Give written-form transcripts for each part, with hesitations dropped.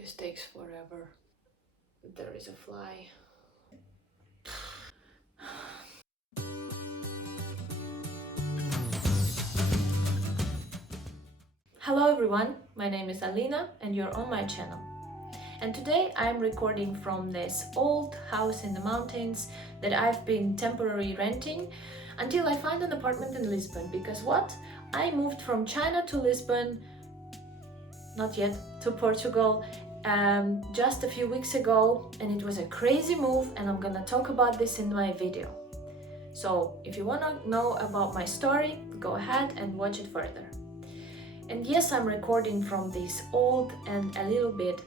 This takes forever. There is a fly. Hello everyone, my name is Alina and you're on my channel. And today I'm recording from this old house in the mountains that I've been temporarily renting until I find an apartment in Lisbon. Because what? I moved from China to Lisbon, not yet, to Portugal just a few weeks ago, and it was a crazy move, and I'm gonna talk about this in my video. So if you wanna know about my story, go ahead and watch it further. And yes, I'm recording from this old and a little bit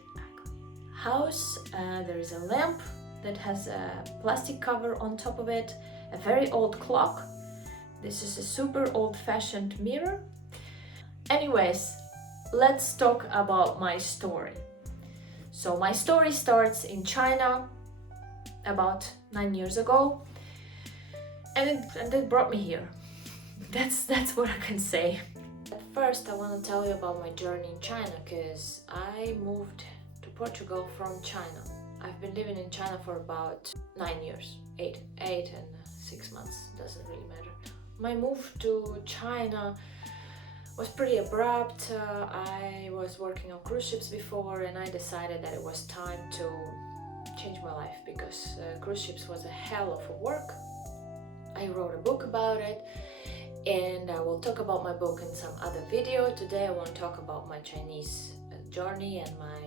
house. There is a lamp that has a plastic cover on top of it, a very old clock. This is a super old-fashioned mirror. Anyways, let's talk about my story. So my story starts in China about 9 years ago, and it brought me here. That's what I can say. At first, I want to tell you about my journey in China, because I moved to Portugal from China. I've been living in China for about 9 years, eight and 6 months, doesn't really matter. My move to China was pretty abrupt. I was working on cruise ships before, and I decided that it was time to change my life, because cruise ships was a hell of a work. I wrote a book about it, and I will talk about my book in some other video. Today I want to talk about my Chinese journey and my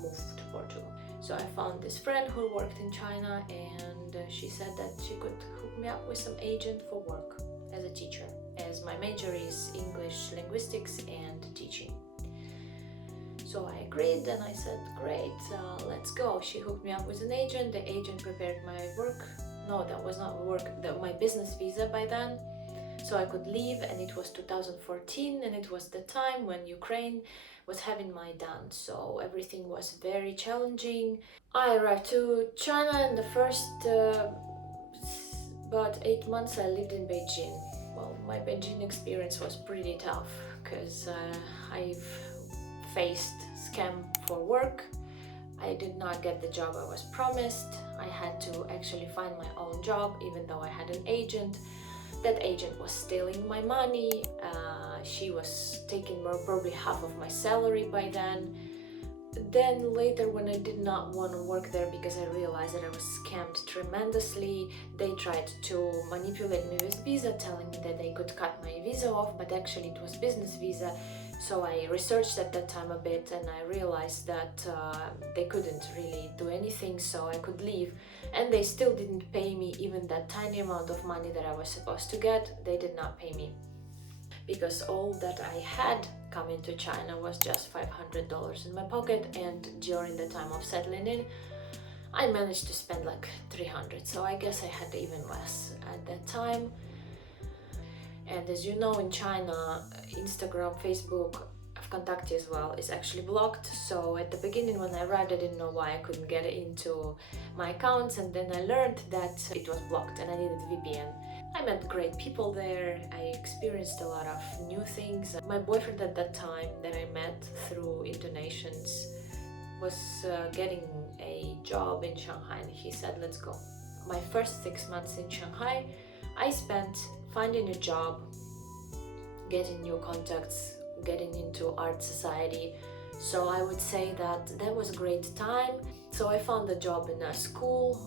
move to Portugal. So I found this friend who worked in China, and she said that she could hook me up with some agent for work as a teacher, as my major is English linguistics and teaching. So I agreed, and I said, great, let's go. She hooked me up with an agent. The agent prepared my work. No, that was not work, my business visa by then. So I could leave, and it was 2014, and it was the time when Ukraine was having Maidan. So everything was very challenging. I arrived to China, in the first about 8 months I lived in Beijing. Well, my Beijing experience was pretty tough, because I've faced scam for work. I did not get the job I was promised. I had to actually find my own job, even though I had an agent. That agent was stealing my money. She was taking probably half of my salary by then. Then later, when I did not want to work there because I realized that I was scammed tremendously, they tried to manipulate me with visa, telling me that they could cut my visa off, but actually it was business visa. So I researched at that time a bit, and I realized that they couldn't really do anything, so I could leave. And they still didn't pay me even that tiny amount of money that I was supposed to get. They did not pay me, because all that I had coming to China was just $500 in my pocket, and during the time of settling in, I managed to spend like 300, so I guess I had even less at that time. And as you know, in China, Instagram, Facebook, Contact as well is actually blocked. So at the beginning, when I arrived, I didn't know why I couldn't get into my accounts, and then I learned that it was blocked and I needed VPN. I met great people there. I experienced a lot of new things. My boyfriend at that time, that I met through Indonesians, was getting a job in Shanghai, and he said, let's go. My first 6 months in Shanghai, I spent finding a job, getting new contacts, getting into art society. So I would say that that was a great time. So I found a job in a school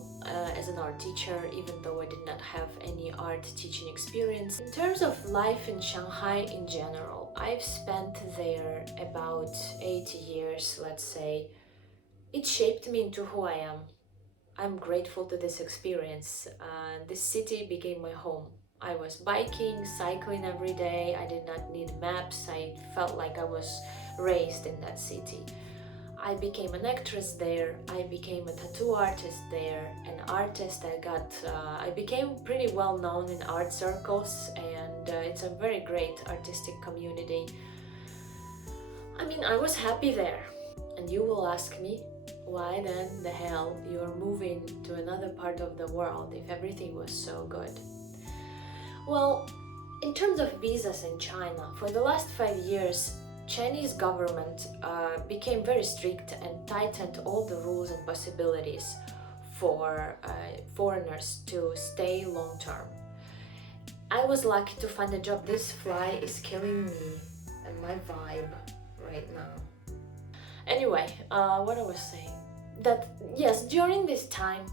as an art teacher, even though I did not have any art teaching experience. In terms of life in Shanghai in general, I've spent there about 8 years, let's say. It shaped me into who I am. I'm grateful to this experience. This city became my home. I was biking, cycling every day. I did not need maps. I felt like I was raised in that city. I became an actress there. I became a tattoo artist there, an artist. I became pretty well known in art circles, and it's a very great artistic community. I mean, I was happy there. And you will ask me, why then the hell you're moving to another part of the world if everything was so good? Well, in terms of visas in China, for the last 5 years, Chinese government became very strict and tightened all the rules and possibilities for foreigners to stay long term. I was lucky to find a job. This fly is killing me and my vibe right now. Anyway, what I was saying, that yes, during this time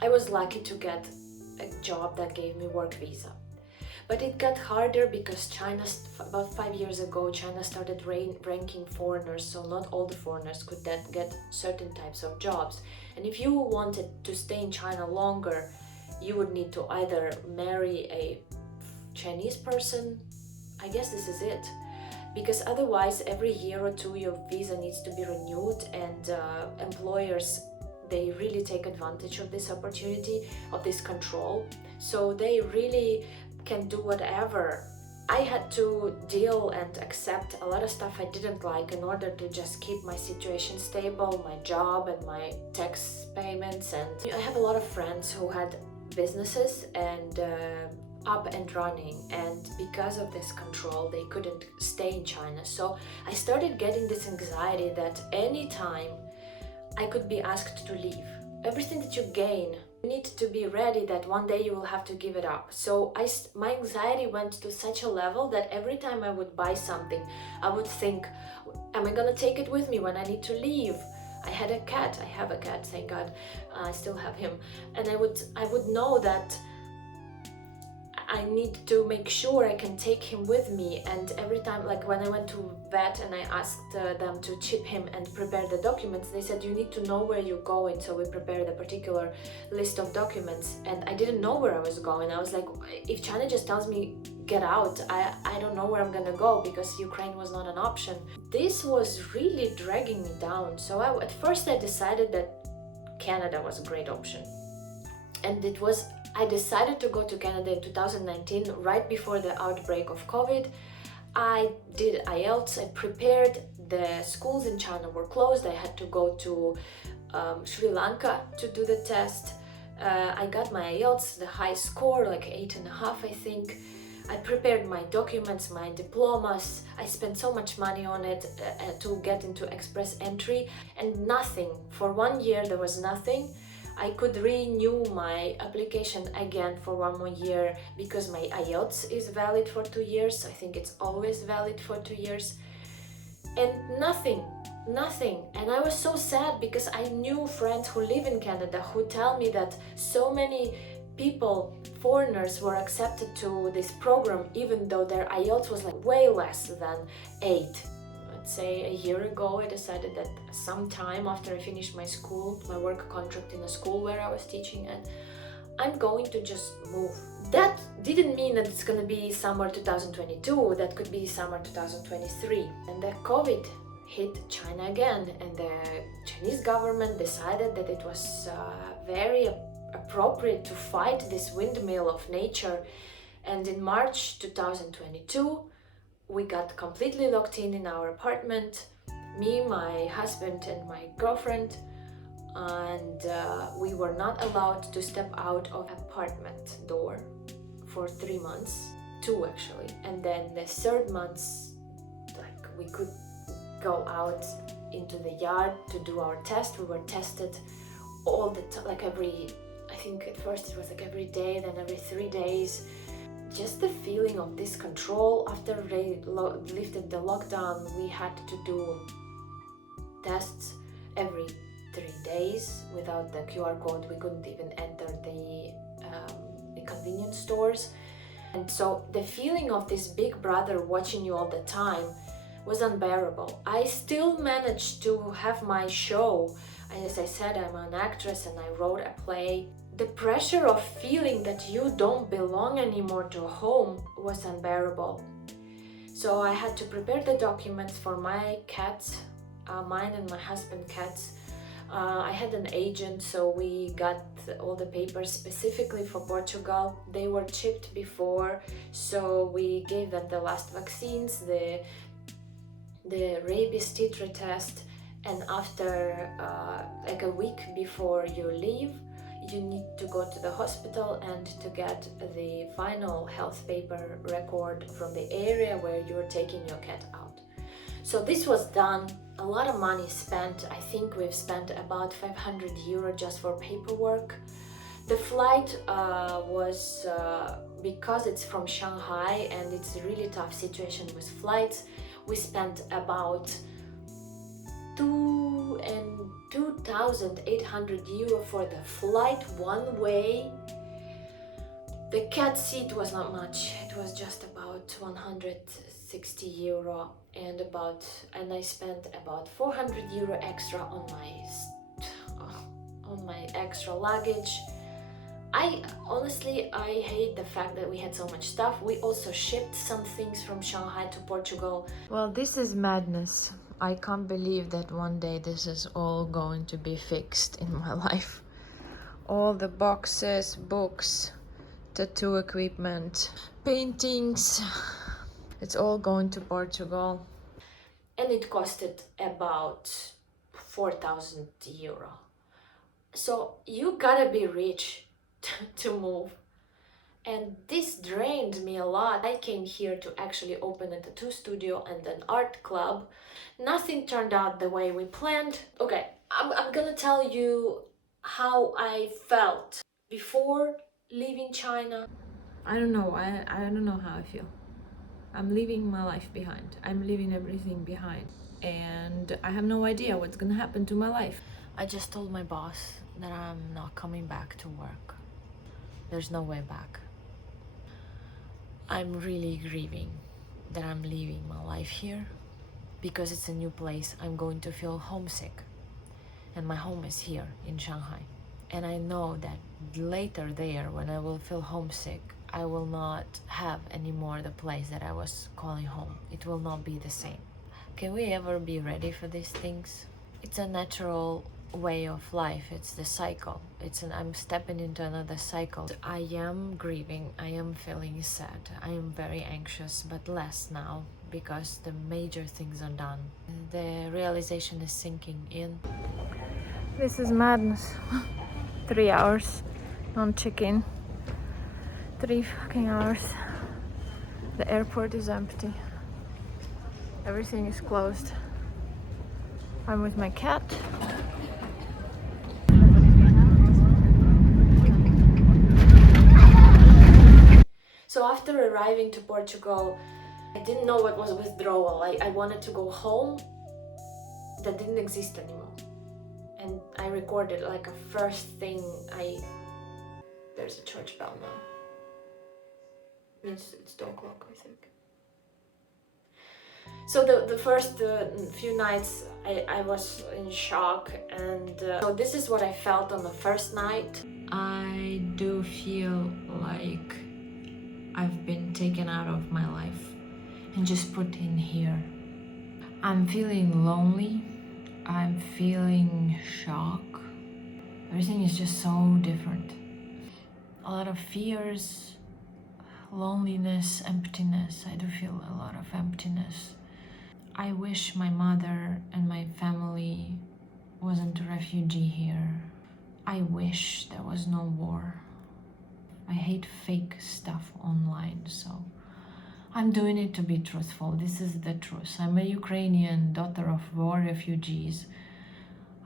I was lucky to get a job that gave me work visa. But it got harder because about 5 years ago, China started ranking foreigners, so not all the foreigners could get certain types of jobs. And if you wanted to stay in China longer, you would need to either marry a Chinese person, I guess this is it, because otherwise every year or two your visa needs to be renewed, and employers, they really take advantage of this opportunity, of this control, so they really can do whatever. I had to deal and accept a lot of stuff I didn't like in order to just keep my situation stable, my job and my tax payments. And I have a lot of friends who had businesses and up and running, and because of this control they couldn't stay in China. So I started getting this anxiety that anytime I could be asked to leave. Everything that you gain, you need to be ready that one day you will have to give it up. So my anxiety went to such a level that every time I would buy something, I would think, am I gonna take it with me when I need to leave? I have a cat, thank God, I still have him. And I would know that I need to make sure I can take him with me. And every time, like when I went to vet and I asked them to chip him and prepare the documents, they said you need to know where you're going, so we prepared a particular list of documents, and I didn't know where I was going. I was like, if China just tells me get out, I don't know where I'm gonna go, because Ukraine was not an option. This was really dragging me down. So at first I decided that Canada was a great option, and I decided to go to Canada in 2019, right before the outbreak of COVID. I did IELTS, I prepared. The schools in China were closed. I had to go to Sri Lanka to do the test. I got my IELTS, the high score, like 8.5, I think. I prepared my documents, my diplomas. I spent so much money on it to get into express entry, and nothing. For 1 year, there was nothing. I could renew my application again for 1 more year because my IELTS is valid for 2 years. I think it's always valid for 2 years. And nothing. And I was so sad because I knew friends who live in Canada who tell me that so many people, foreigners, were accepted to this program even though their IELTS was like way less than 8. Say a year ago, I decided that sometime after I finished my school, my work contract in a school where I was teaching, and I'm going to just move. That didn't mean that it's gonna be summer 2022, that could be summer 2023. And the COVID hit China again, and the Chinese government decided that it was very appropriate to fight this windmill of nature. And in March 2022, we got completely locked in our apartment, me, my husband and my girlfriend, and we were not allowed to step out of apartment door for 3 months, 2 actually. And then the 3rd month, like, we could go out into the yard to do our test. We were tested all the time, like I think at first it was like every day, then every 3 days. Just the feeling of this control. After they lifted the lockdown, we had to do tests every 3 days. Without the QR code, we couldn't even enter the convenience stores. And so the feeling of this big brother watching you all the time was unbearable. I still managed to have my show. As I said, I'm an actress and I wrote a play. The pressure of feeling that you don't belong anymore to home was unbearable. So I had to prepare the documents for my cats, mine and my husband's cats. I had an agent, so we got all the papers specifically for Portugal. They were chipped before, so we gave them the last vaccines, the rabies titer test, and after like a week before you leave, you need to go to the hospital and to get the final health paper record from the area where you're taking your cat out. So this was done, a lot of money spent. I think we've spent about 500 euro just for paperwork. The flight was, because it's from Shanghai and it's a really tough situation with flights, we spent about 2,800 euro for the flight one way. The cat seat was not much, it was just about 160 euro, and I spent about 400 euro extra on my extra luggage. I hate the fact that we had so much stuff. We also shipped some things from Shanghai to Portugal. Well, this is madness. I can't believe that one day this is all going to be fixed in my life. All the boxes, books, tattoo equipment, paintings, it's all going to Portugal. And it costed about 4,000 euro. So you gotta be rich to move. And this drained me a lot. I came here to actually open a tattoo studio and an art club. Nothing turned out the way we planned. Okay, I'm gonna tell you how I felt before leaving China. I don't know. I don't know how I feel. I'm leaving my life behind. I'm leaving everything behind. And I have no idea what's gonna happen to my life. I just told my boss that I'm not coming back to work. There's no way back. I'm really grieving that I'm leaving my life here because it's a new place. I'm going to feel homesick, and my home is here in Shanghai. And I know that later there, when I will feel homesick, I will not have anymore the place that I was calling home. It will not be the same. Can we ever be ready for these things? It's a natural way of life. It's the cycle. I'm stepping into another cycle. I am grieving. I am feeling sad. I am very anxious, but less now because the major things are done. The realization is sinking in. This is madness. 3 hours on check-in. 3 fucking hours. The airport is empty. Everything is closed. I'm with my cat. So after arriving to Portugal, I didn't know what was withdrawal. I wanted to go home. That didn't exist anymore. And I recorded like a first thing. There's a church bell now. Means it's 2 o'clock, I think. So the first few nights I was in shock, and so this is what I felt on the first night. I do feel like I've been taken out of my life and just put in here. I'm feeling lonely. I'm feeling shock. Everything is just so different. A lot of fears, loneliness, emptiness. I do feel a lot of emptiness. I wish my mother and my family wasn't a refugee here. I wish there was no war. I hate fake stuff online, so I'm doing it to be truthful. This is the truth. I'm a Ukrainian daughter of war refugees.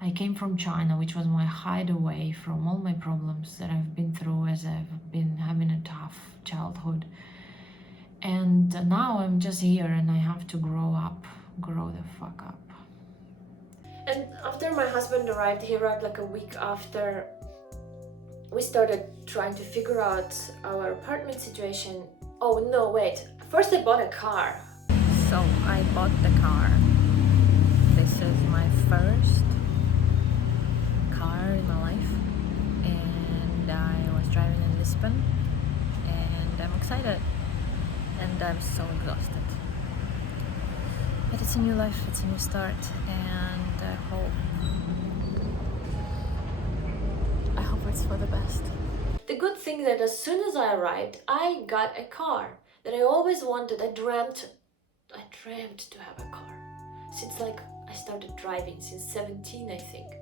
I came from China, which was my hideaway from all my problems that I've been through as I've been having a tough childhood. And now I'm just here and I have to grow the fuck up. And after my husband arrived, he arrived like a week after. We started trying to figure out our apartment situation. Oh no, wait. First I bought a car. So I bought the car. This is my first car in my life. And I was driving in Lisbon. And I'm excited. And I'm so exhausted. But it's a new life, it's a new start. And I hope it's for the best. The good thing that as soon as I arrived, I got a car that I always wanted. I dreamt to have a car since like I started driving since 17, I think.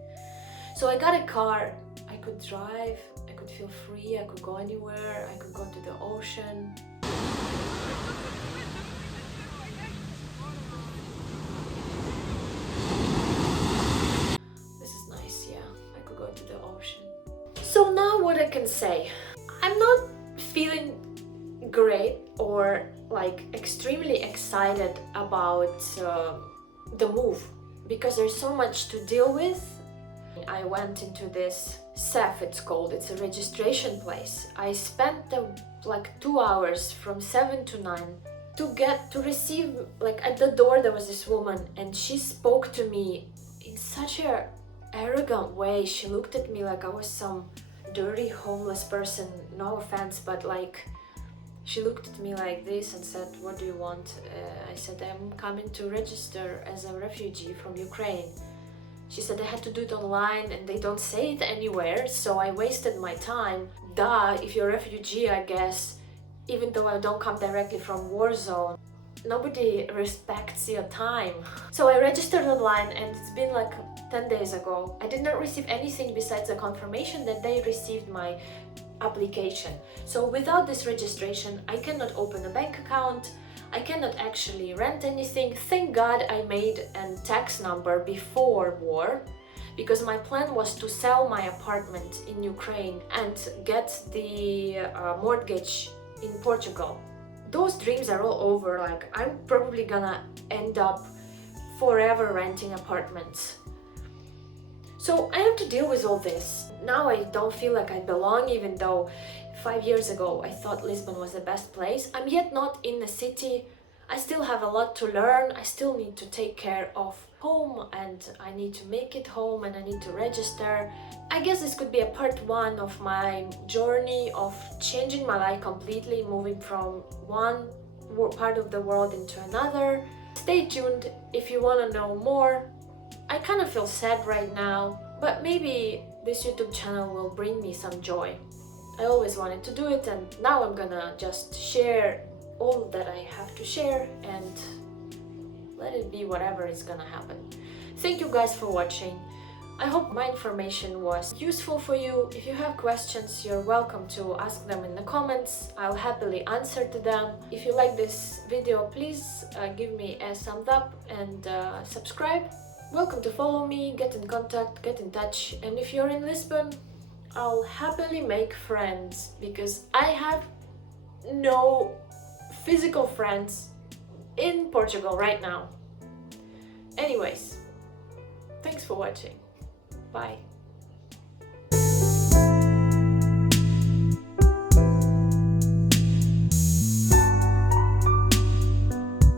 So I got a car. I could drive, I could feel free, I could go anywhere, I could go to the ocean. can say? I'm not feeling great or like extremely excited about the move because there's so much to deal with. I went into this SEF, it's called, it's a registration place. I spent like 2 hours from 7 to 9 to receive, like at the door there was this woman and she spoke to me in such a arrogant way. She looked at me like I was some dirty homeless person, no offense, but like she looked at me like this and said, what do you want? I said, I'm coming to register as a refugee from Ukraine. She said I had to do it online and they don't say it anywhere, so I wasted my time. Duh, if you're a refugee, I guess, even though I don't come directly from war zone, nobody respects your time. So I registered online and it's been like 10 days ago. I did not receive anything besides a confirmation that they received my application. So without this registration, I cannot open a bank account, I cannot actually rent anything. Thank God I made a tax number before war, because my plan was to sell my apartment in Ukraine and get the mortgage in Portugal. Those dreams are all over. Like, I'm probably gonna end up forever renting apartments. So I have to deal with all this. Now I don't feel like I belong, even though 5 years ago I thought Lisbon was the best place. I'm yet not in the city. I still have a lot to learn. I still need to take care of home and I need to make it home and I need to register. I guess this could be a part 1 of my journey of changing my life completely, moving from one part of the world into another. Stay tuned if you want to know more. I kind of feel sad right now, but maybe this YouTube channel will bring me some joy. I always wanted to do it and now I'm gonna just share all that I have to share and let it be whatever is gonna happen. Thank you guys for watching. I hope my information was useful for you. If you have questions, you're welcome to ask them in the comments. I'll happily answer to them. If you like this video, please give me a thumbs up and subscribe. Welcome to follow me, get in contact, get in touch, and if you're in Lisbon, I'll happily make friends because I have no physical friends in Portugal right now. Anyways, thanks for watching. Bye.